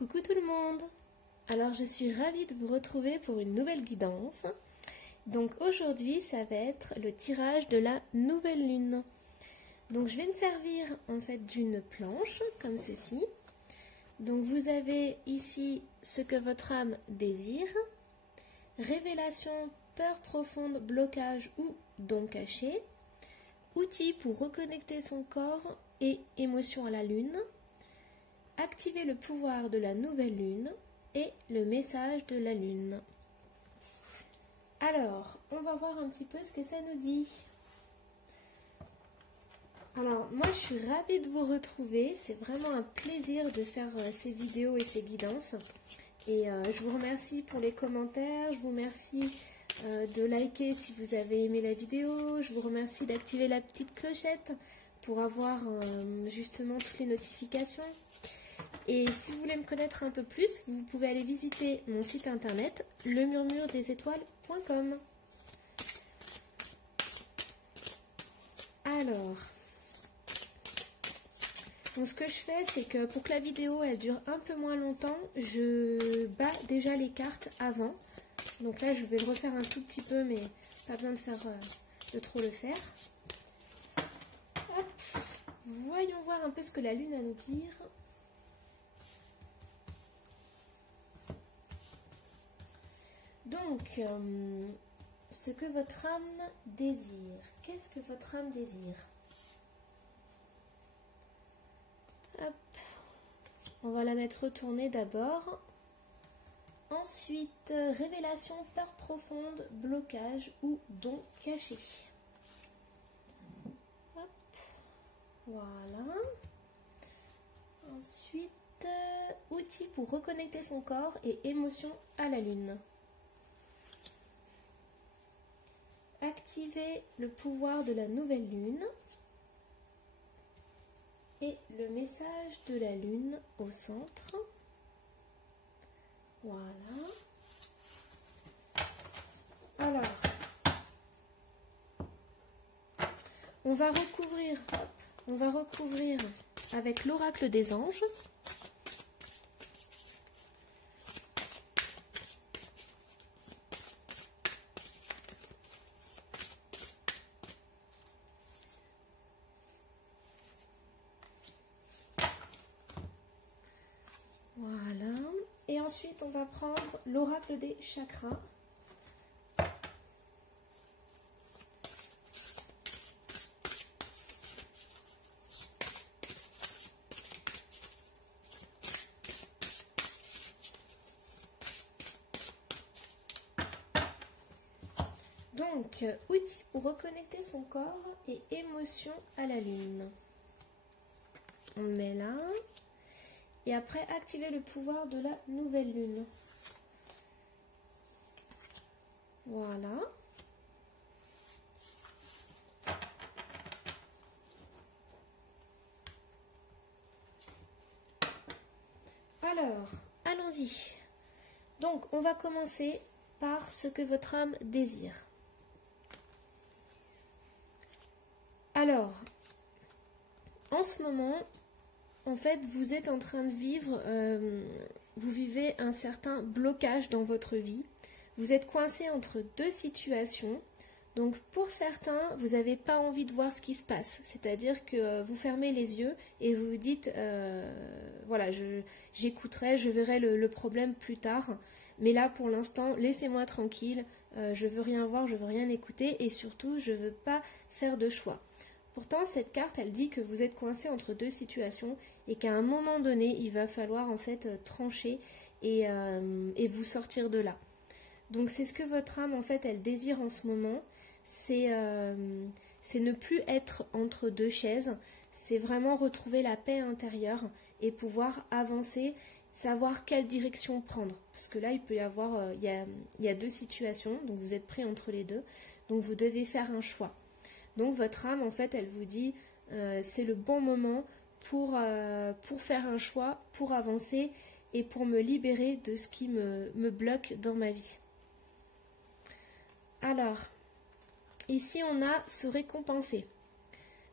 Coucou tout le monde! Alors je suis ravie de vous retrouver pour une nouvelle guidance. Donc aujourd'hui ça va être le tirage de la nouvelle lune. Donc je vais me servir en fait d'une planche comme ceci. Donc vous avez ici ce que votre âme désire, révélation, peur profonde, blocage ou don caché, outils pour reconnecter son corps et émotion à la lune, activer le pouvoir de la nouvelle lune et le message de la lune. Alors, on va voir un petit peu ce que ça nous dit. Alors, moi je suis ravie de vous retrouver. C'est vraiment un plaisir de faire ces vidéos et ces guidances. Et je vous remercie pour les commentaires. Je vous remercie de liker si vous avez aimé la vidéo. Je vous remercie d'activer la petite clochette pour avoir justement toutes les notifications. Et si vous voulez me connaître un peu plus, vous pouvez aller visiter mon site internet lemurmuredesétoiles.com. Alors, donc ce que je fais, c'est que pour que la vidéo elle dure un peu moins longtemps, je bats déjà les cartes avant. Donc là, je vais le refaire un tout petit peu, mais pas besoin de trop le faire. Hop. Voyons voir un peu ce que la lune a à nous dire. Donc, ce que votre âme désire. Qu'est-ce que votre âme désire? Hop. On va la mettre retournée d'abord. Ensuite, révélation, peur profonde, blocage ou don caché. Hop. Voilà. Ensuite, outils pour reconnecter son corps et émotion à la lune. Activer le pouvoir de la nouvelle lune et le message de la lune au centre. Voilà. Alors, on va recouvrir avec l'oracle des anges. Voilà. Et ensuite, on va prendre l'oracle des chakras. Donc, outils pour reconnecter son corps et émotion à la lune. On le met là. Et après, activer le pouvoir de la nouvelle lune. Voilà. Alors, allons-y. Donc, on va commencer par ce que votre âme désire. Alors, en ce moment, en fait, vous êtes en train de vivre, vous vivez un certain blocage dans votre vie. Vous êtes coincé entre deux situations. Donc, pour certains, vous n'avez pas envie de voir ce qui se passe. C'est-à-dire que vous fermez les yeux et vous vous dites, voilà, j'écouterai, je verrai le problème plus tard. Mais là, pour l'instant, laissez-moi tranquille. Je veux rien voir, je veux rien écouter et surtout, je ne veux pas faire de choix. Pourtant, cette carte, elle dit que vous êtes coincé entre deux situations et qu'à un moment donné, il va falloir en fait trancher et vous sortir de là. Donc, c'est ce que votre âme, en fait, elle désire en ce moment. C'est ne plus être entre deux chaises. C'est vraiment retrouver la paix intérieure et pouvoir avancer, savoir quelle direction prendre. Parce que là, il peut y avoir, il y a deux situations, donc vous êtes pris entre les deux. Donc, vous devez faire un choix. Donc votre âme, en fait, elle vous dit c'est le bon moment pour faire un choix, pour avancer et pour me libérer de ce qui me bloque dans ma vie. Alors, ici on a se récompenser.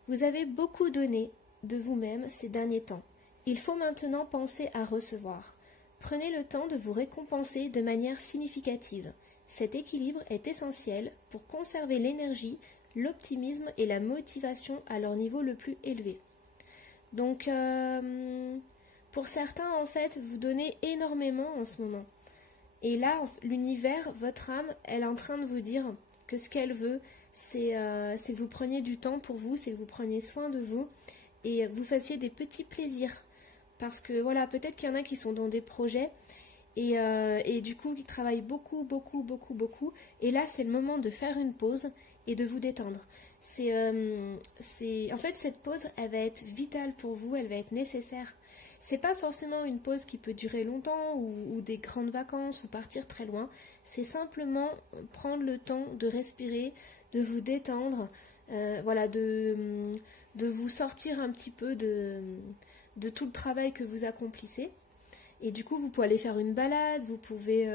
Vous avez beaucoup donné de vous-même ces derniers temps. Il faut maintenant penser à recevoir. Prenez le temps de vous récompenser de manière significative. Cet équilibre est essentiel pour conserver l'énergie, l'optimisme et la motivation à leur niveau le plus élevé. Donc, pour certains, en fait, vous donnez énormément en ce moment. Et là, l'univers, votre âme, elle est en train de vous dire que ce qu'elle veut, c'est que vous preniez du temps pour vous, c'est que vous preniez soin de vous et vous fassiez des petits plaisirs. Parce que voilà, peut-être qu'il y en a qui sont dans des projets et du coup qui travaillent beaucoup. Et là, c'est le moment de faire une pause et de vous détendre. En fait, cette pause, elle va être vitale pour vous, elle va être nécessaire. C'est pas forcément une pause qui peut durer longtemps ou des grandes vacances ou partir très loin. C'est simplement prendre le temps de respirer, de vous détendre, voilà, de vous sortir un petit peu de tout le travail que vous accomplissez. Et du coup, vous pouvez aller faire une balade, vous pouvez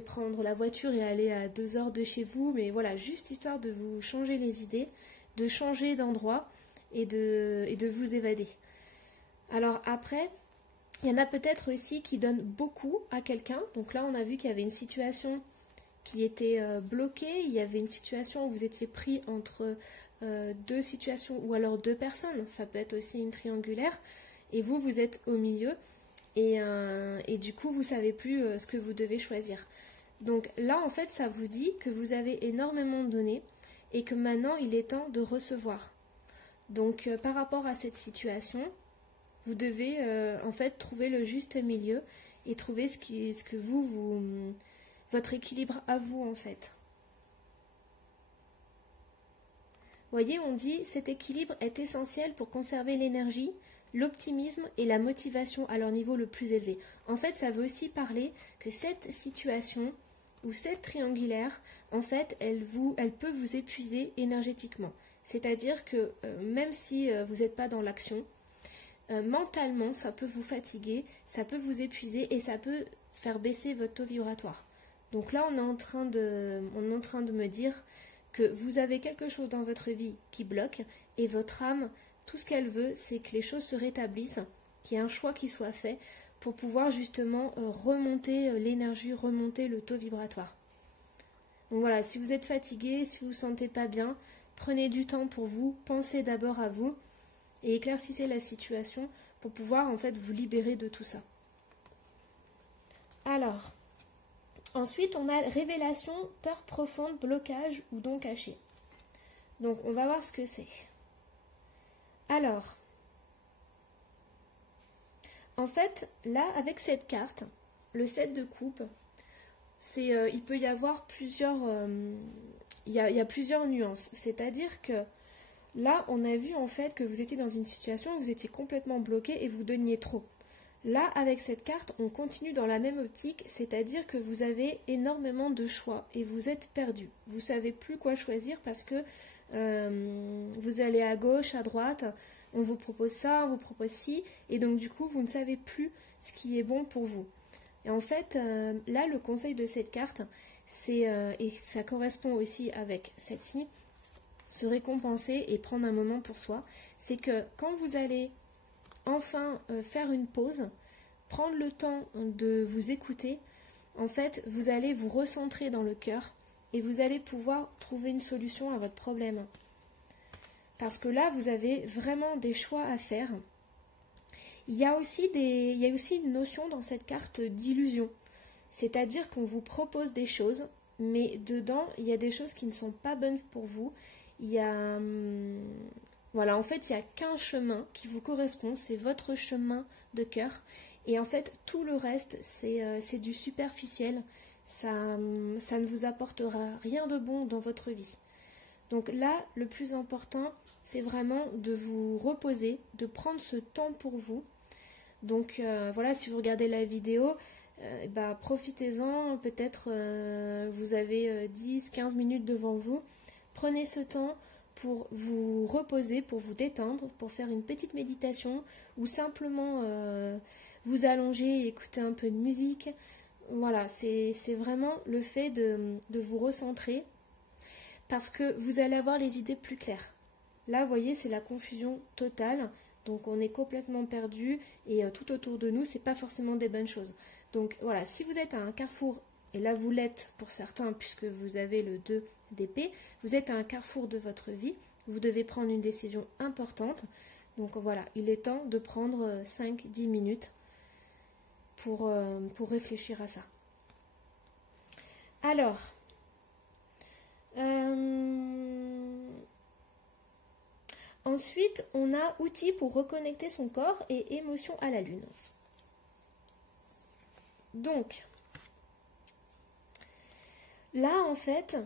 prendre la voiture et aller à 2 heures de chez vous, mais voilà, juste histoire de vous changer les idées, de changer d'endroit et de vous évader. Alors après, il y en a peut-être aussi qui donnent beaucoup à quelqu'un. Donc là, on a vu qu'il y avait une situation qui était bloquée, il y avait une situation où vous étiez pris entre deux situations ou alors deux personnes, ça peut être aussi une triangulaire, et vous êtes au milieu et du coup, vous ne savez plus ce que vous devez choisir. Donc là, en fait, ça vous dit que vous avez énormément donné et que maintenant, il est temps de recevoir. Donc par rapport à cette situation, vous devez en fait trouver le juste milieu et trouver ce que votre équilibre à vous en fait. Vous voyez, on dit cet équilibre est essentiel pour conserver l'énergie, l'optimisme et la motivation à leur niveau le plus élevé. En fait, ça veut aussi parler que cette situation ou cette triangulaire, en fait, elle peut vous épuiser énergétiquement. C'est-à-dire que même si vous n'êtes pas dans l'action, mentalement, ça peut vous fatiguer, ça peut vous épuiser et ça peut faire baisser votre taux vibratoire. Donc là, on est en train de me dire que vous avez quelque chose dans votre vie qui bloque et votre âme, tout ce qu'elle veut, c'est que les choses se rétablissent, qu'il y ait un choix qui soit fait pour pouvoir justement remonter l'énergie, remonter le taux vibratoire. Donc voilà, si vous êtes fatigué, si vous ne vous sentez pas bien, prenez du temps pour vous, pensez d'abord à vous et éclaircissez la situation pour pouvoir en fait vous libérer de tout ça. Alors, ensuite on a révélation, peur profonde, blocage ou don caché. Donc on va voir ce que c'est. Alors, en fait, là avec cette carte, le 7 de coupe, il peut y avoir plusieurs, il y a plusieurs nuances. C'est-à-dire que là, on a vu en fait que vous étiez dans une situation où vous étiez complètement bloqué et vous donniez trop. Là, avec cette carte, on continue dans la même optique, c'est-à-dire que vous avez énormément de choix et vous êtes perdu. Vous ne savez plus quoi choisir parce que vous allez à gauche, à droite, on vous propose ça, on vous propose ci, et donc du coup, vous ne savez plus ce qui est bon pour vous. Et en fait, là, le conseil de cette carte, c'est, et ça correspond aussi avec celle-ci, se récompenser et prendre un moment pour soi, c'est que quand vous allez enfin faire une pause, prendre le temps de vous écouter, en fait, vous allez vous recentrer dans le cœur et vous allez pouvoir trouver une solution à votre problème. Parce que là, vous avez vraiment des choix à faire. Il y a aussi une notion dans cette carte d'illusion. C'est-à-dire qu'on vous propose des choses, mais dedans, il y a des choses qui ne sont pas bonnes pour vous. Voilà, en fait, il n'y a qu'un chemin qui vous correspond, c'est votre chemin de cœur. Et en fait, tout le reste, c'est du superficiel. Ça ne vous apportera rien de bon dans votre vie. Donc là, le plus important, c'est vraiment de vous reposer, de prendre ce temps pour vous. Donc voilà, si vous regardez la vidéo, profitez-en, peut-être vous avez 10-15 minutes devant vous. Prenez ce temps pour vous reposer, pour vous détendre, pour faire une petite méditation ou simplement vous allonger et écouter un peu de musique. Voilà, c'est vraiment le fait de vous recentrer parce que vous allez avoir les idées plus claires. Là, vous voyez, c'est la confusion totale Donc on est complètement perdu et tout autour de nous, c'est pas forcément des bonnes choses. Donc voilà, si vous êtes à un carrefour, et là vous l'êtes pour certains puisque vous avez le 2 d'épée, vous êtes à un carrefour de votre vie, vous devez prendre une décision importante. Donc voilà, il est temps de prendre 5-10 minutes pour réfléchir à ça. Alors, ensuite, on a outils pour reconnecter son corps et émotions à la lune. Donc, là, en fait,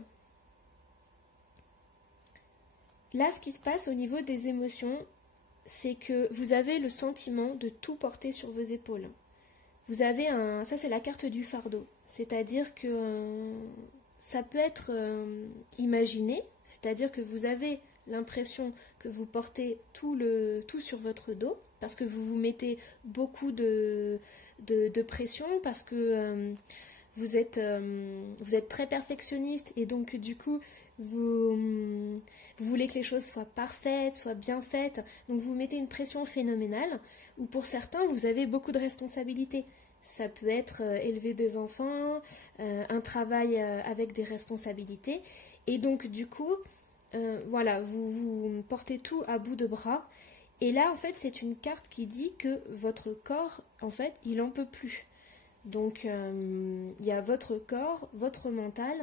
là, ce qui se passe au niveau des émotions, c'est que vous avez le sentiment de tout porter sur vos épaules. Vous avez ça c'est la carte du fardeau, c'est-à-dire que ça peut être imaginé, c'est-à-dire que vous avez l'impression que vous portez tout sur votre dos, parce que vous vous mettez beaucoup de pression, parce que vous êtes très perfectionniste et donc du coup vous voulez que les choses soient parfaites, soient bien faites, donc vous mettez une pression phénoménale, ou pour certains vous avez beaucoup de responsabilités. Ça peut être élever des enfants, un travail avec des responsabilités, et donc du coup voilà, vous portez tout à bout de bras, et là en fait c'est une carte qui dit que votre corps en fait il en peut plus. Donc il y a votre corps, votre mental,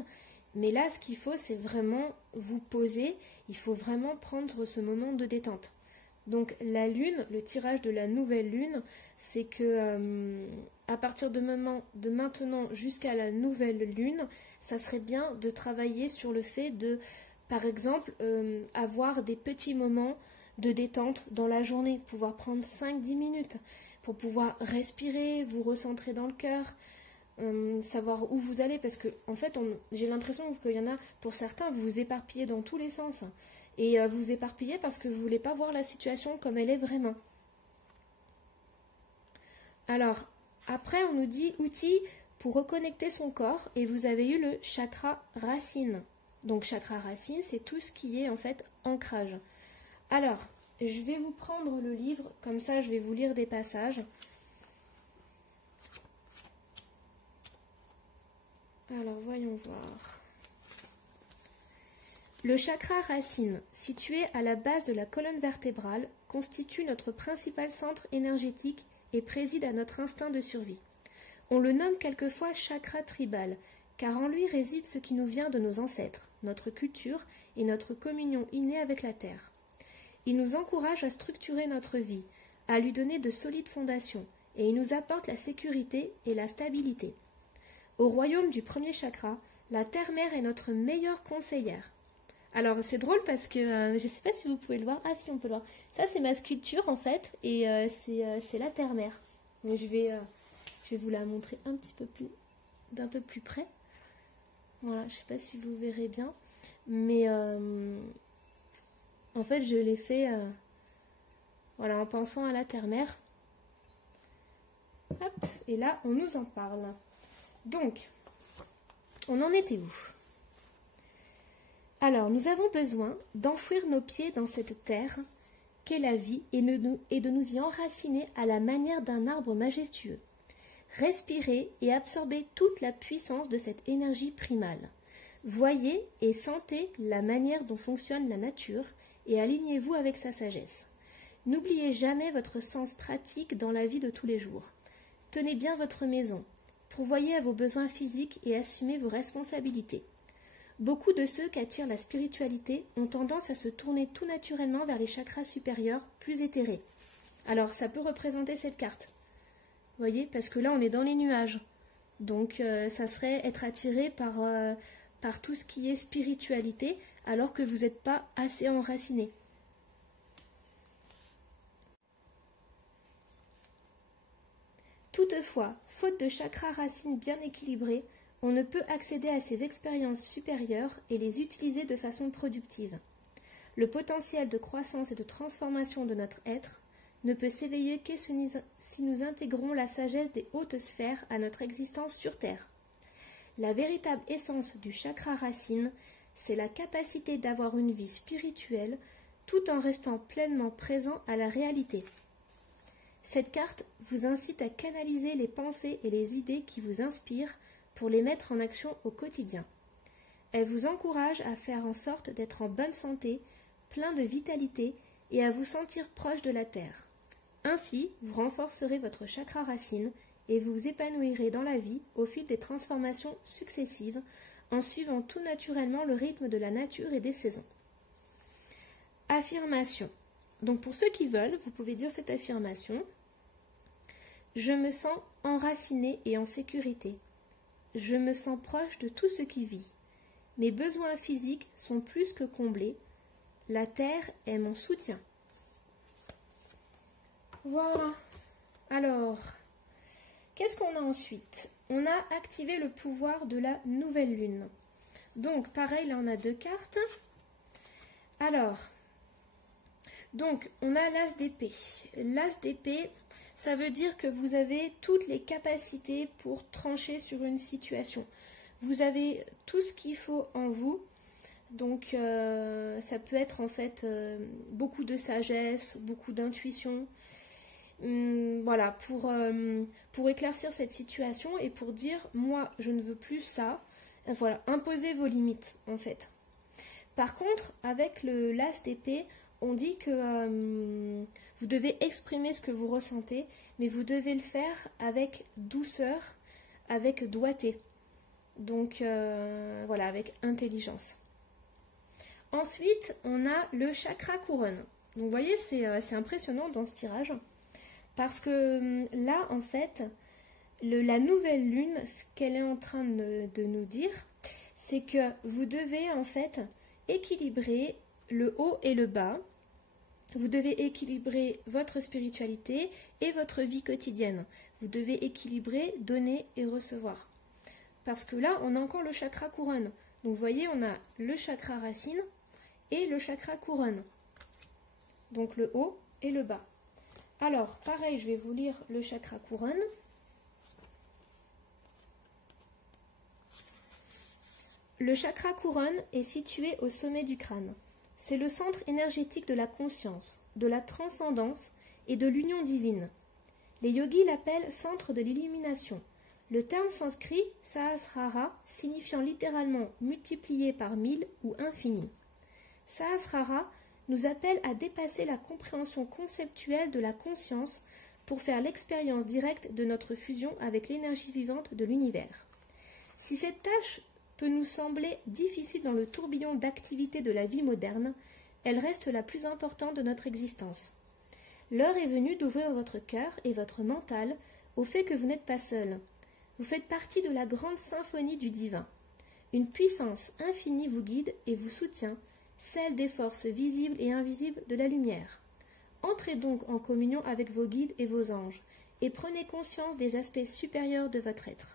mais là ce qu'il faut c'est vraiment vous poser, il faut vraiment prendre ce moment de détente. Donc la lune, le tirage de la nouvelle lune, c'est que à partir de maintenant jusqu'à la nouvelle lune, ça serait bien de travailler sur le fait de, par exemple, avoir des petits moments de détente dans la journée, pouvoir prendre 5-10 minutes pour pouvoir respirer, vous recentrer dans le cœur, savoir où vous allez, parce que en fait j'ai l'impression qu'il y en a, pour certains, vous vous éparpillez dans tous les sens, et vous vous éparpillez parce que vous ne voulez pas voir la situation comme elle est vraiment. Alors, après on nous dit outils pour reconnecter son corps, et vous avez eu le chakra racine. Donc chakra racine, c'est tout ce qui est en fait ancrage. Alors, je vais vous prendre le livre, comme ça je vais vous lire des passages. Alors, voyons voir. Le chakra racine, situé à la base de la colonne vertébrale, constitue notre principal centre énergétique et préside à notre instinct de survie. On le nomme quelquefois chakra tribal, car en lui réside ce qui nous vient de nos ancêtres, notre culture et notre communion innée avec la terre. Il nous encourage à structurer notre vie, à lui donner de solides fondations, et il nous apporte la sécurité et la stabilité. Au royaume du premier chakra, la terre-mère est notre meilleure conseillère. Alors c'est drôle parce que je ne sais pas si vous pouvez le voir. Ah si, on peut le voir. Ça c'est ma sculpture en fait, et c'est la terre-mère. Je vais vous la montrer d'un peu plus près. Voilà, je ne sais pas si vous verrez bien, mais en fait je l'ai fait voilà, en pensant à la terre-mère. Hop, et là on nous en parle. Donc, on en était où ? Alors, nous avons besoin d'enfouir nos pieds dans cette terre qu'est la vie et de nous y enraciner à la manière d'un arbre majestueux. Respirez et absorbez toute la puissance de cette énergie primale. Voyez et sentez la manière dont fonctionne la nature et alignez-vous avec sa sagesse. N'oubliez jamais votre sens pratique dans la vie de tous les jours. Tenez bien votre maison. Pourvoyez à vos besoins physiques et assumez vos responsabilités. Beaucoup de ceux qu'attire la spiritualité ont tendance à se tourner tout naturellement vers les chakras supérieurs, plus éthérés. Alors, ça peut représenter cette carte. Vous voyez, parce que là, on est dans les nuages. Donc, ça serait être attiré par tout ce qui est spiritualité, alors que vous n'êtes pas assez enraciné. Toutefois, faute de chakras racines bien équilibrés, on ne peut accéder à ces expériences supérieures et les utiliser de façon productive. Le potentiel de croissance et de transformation de notre être ne peut s'éveiller que si nous intégrons la sagesse des hautes sphères à notre existence sur Terre. La véritable essence du chakra racine, c'est la capacité d'avoir une vie spirituelle tout en restant pleinement présent à la réalité. Cette carte vous incite à canaliser les pensées et les idées qui vous inspirent pour les mettre en action au quotidien. Elle vous encourage à faire en sorte d'être en bonne santé, plein de vitalité et à vous sentir proche de la terre. Ainsi, vous renforcerez votre chakra racine et vous vous épanouirez dans la vie au fil des transformations successives en suivant tout naturellement le rythme de la nature et des saisons. Affirmation. Donc pour ceux qui veulent, vous pouvez dire cette affirmation. Je me sens enraciné et en sécurité. Je me sens proche de tout ce qui vit. Mes besoins physiques sont plus que comblés. La terre est mon soutien. Voilà. Alors, qu'est-ce qu'on a ensuite? On a activé le pouvoir de la nouvelle lune. Donc, pareil, là on a 2 cartes. Alors, donc, on a l'as d'épée. L'as d'épée, ça veut dire que vous avez toutes les capacités pour trancher sur une situation. Vous avez tout ce qu'il faut en vous. Donc, ça peut être en fait beaucoup de sagesse, beaucoup d'intuition. Voilà, pour éclaircir cette situation et pour dire, moi, je ne veux plus ça. Voilà, imposez vos limites, en fait. Par contre, avec le l'as d'épée, on dit que vous devez exprimer ce que vous ressentez, mais vous devez le faire avec douceur, avec doigté. Donc, voilà, avec intelligence. Ensuite, on a le chakra couronne. Donc, vous voyez, c'est impressionnant dans ce tirage. Parce que là, en fait, la nouvelle lune, ce qu'elle est en train de nous dire, c'est que vous devez, en fait, équilibrer le haut et le bas. Vous devez équilibrer votre spiritualité et votre vie quotidienne. Vous devez équilibrer, donner et recevoir. Parce que là, on a encore le chakra couronne. Donc, vous voyez, on a le chakra racine et le chakra couronne. Donc, le haut et le bas. Alors, pareil, je vais vous lire le chakra couronne. Le chakra couronne est situé au sommet du crâne. C'est le centre énergétique de la conscience, de la transcendance et de l'union divine. Les yogis l'appellent centre de l'illumination. Le terme sanskrit Sahasrara signifiant littéralement multiplié par 1000 ou infini. Sahasrara nous appelle à dépasser la compréhension conceptuelle de la conscience pour faire l'expérience directe de notre fusion avec l'énergie vivante de l'univers. Si cette tâche peut nous sembler difficile dans le tourbillon d'activité de la vie moderne, elle reste la plus importante de notre existence. L'heure est venue d'ouvrir votre cœur et votre mental au fait que vous n'êtes pas seul. Vous faites partie de la grande symphonie du divin. Une puissance infinie vous guide et vous soutient, celle des forces visibles et invisibles de la lumière. Entrez donc en communion avec vos guides et vos anges, et prenez conscience des aspects supérieurs de votre être.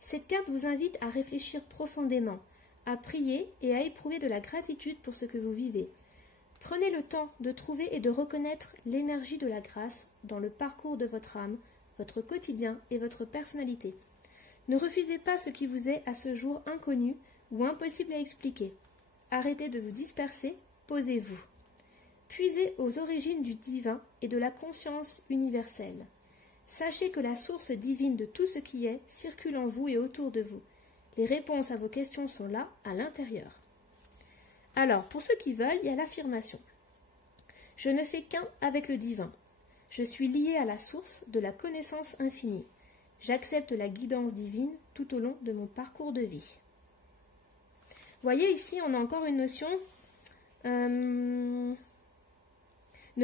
Cette carte vous invite à réfléchir profondément, à prier et à éprouver de la gratitude pour ce que vous vivez. Prenez le temps de trouver et de reconnaître l'énergie de la grâce dans le parcours de votre âme, votre quotidien et votre personnalité. Ne refusez pas ce qui vous est à ce jour inconnu ou impossible à expliquer. Arrêtez de vous disperser, posez-vous. Puisez aux origines du divin et de la conscience universelle. Sachez que la source divine de tout ce qui est circule en vous et autour de vous. Les réponses à vos questions sont là, à l'intérieur. Alors, pour ceux qui veulent, il y a l'affirmation. Je ne fais qu'un avec le divin. Je suis lié à la source de la connaissance infinie. J'accepte la guidance divine tout au long de mon parcours de vie. Vous voyez ici, on a encore une notion. Ne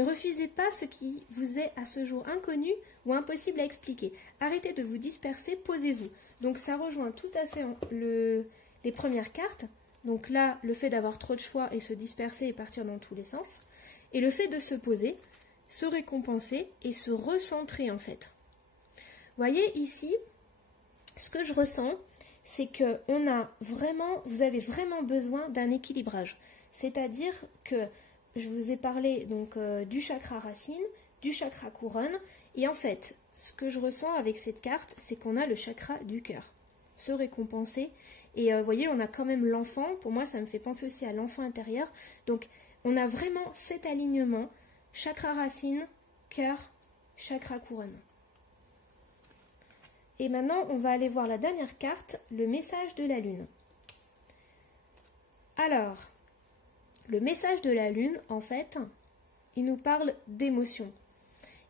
refusez pas ce qui vous est à ce jour inconnu ou impossible à expliquer. Arrêtez de vous disperser, posez-vous. Donc ça rejoint tout à fait les premières cartes. Donc là, le fait d'avoir trop de choix et se disperser et partir dans tous les sens. Et le fait de se poser, se récompenser et se recentrer en fait. Vous voyez ici, ce que je ressens, c'est que vous avez vraiment besoin d'un équilibrage. C'est-à-dire que je vous ai parlé donc du chakra racine, du chakra couronne, et en fait, ce que je ressens avec cette carte, c'est qu'on a le chakra du cœur, se récompenser. Et vous voyez, on a quand même l'enfant. Pour moi, ça me fait penser aussi à l'enfant intérieur. Donc, on a vraiment cet alignement, chakra racine, cœur, chakra couronne. Et maintenant, on va aller voir la dernière carte, le message de la lune. Alors, le message de la lune, en fait, il nous parle d'émotion.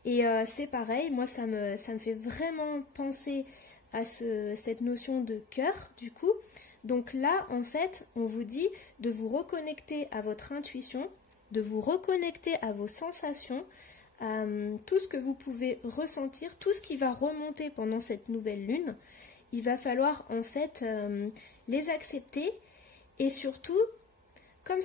Et c'est pareil, moi ça me fait vraiment penser à cette notion de cœur, du coup. Donc là, en fait, on vous dit de vous reconnecter à votre intuition, de vous reconnecter à vos sensations, à tout ce que vous pouvez ressentir, tout ce qui va remonter pendant cette nouvelle lune. Il va falloir en fait les accepter et surtout, comme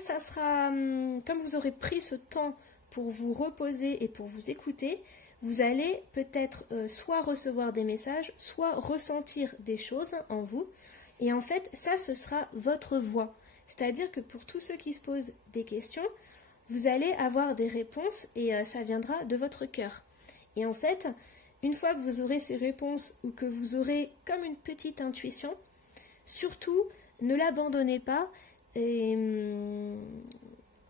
vous aurez pris ce temps pour vous reposer et pour vous écouter, vous allez peut-être soit recevoir des messages, soit ressentir des choses en vous. Et en fait, ça, ce sera votre voix. C'est-à-dire que pour tous ceux qui se posent des questions, vous allez avoir des réponses et ça viendra de votre cœur. Et en fait, une fois que vous aurez ces réponses ou que vous aurez comme une petite intuition, surtout, ne l'abandonnez pas et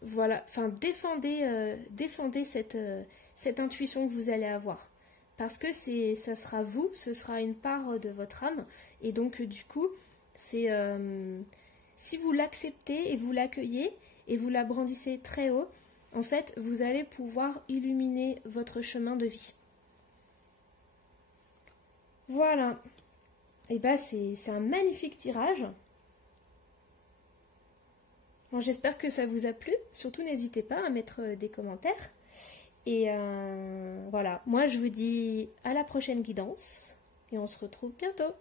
voilà, enfin défendez cette intuition que vous allez avoir. Parce que ça sera vous, ce sera une part de votre âme. Et donc du coup, si vous l'acceptez et vous l'accueillez et vous la brandissez très haut, en fait, vous allez pouvoir illuminer votre chemin de vie. Voilà. Et bien, c'est un magnifique tirage. Bon, j'espère que ça vous a plu. Surtout, n'hésitez pas à mettre des commentaires. Et voilà, moi je vous dis à la prochaine guidance. Et on se retrouve bientôt.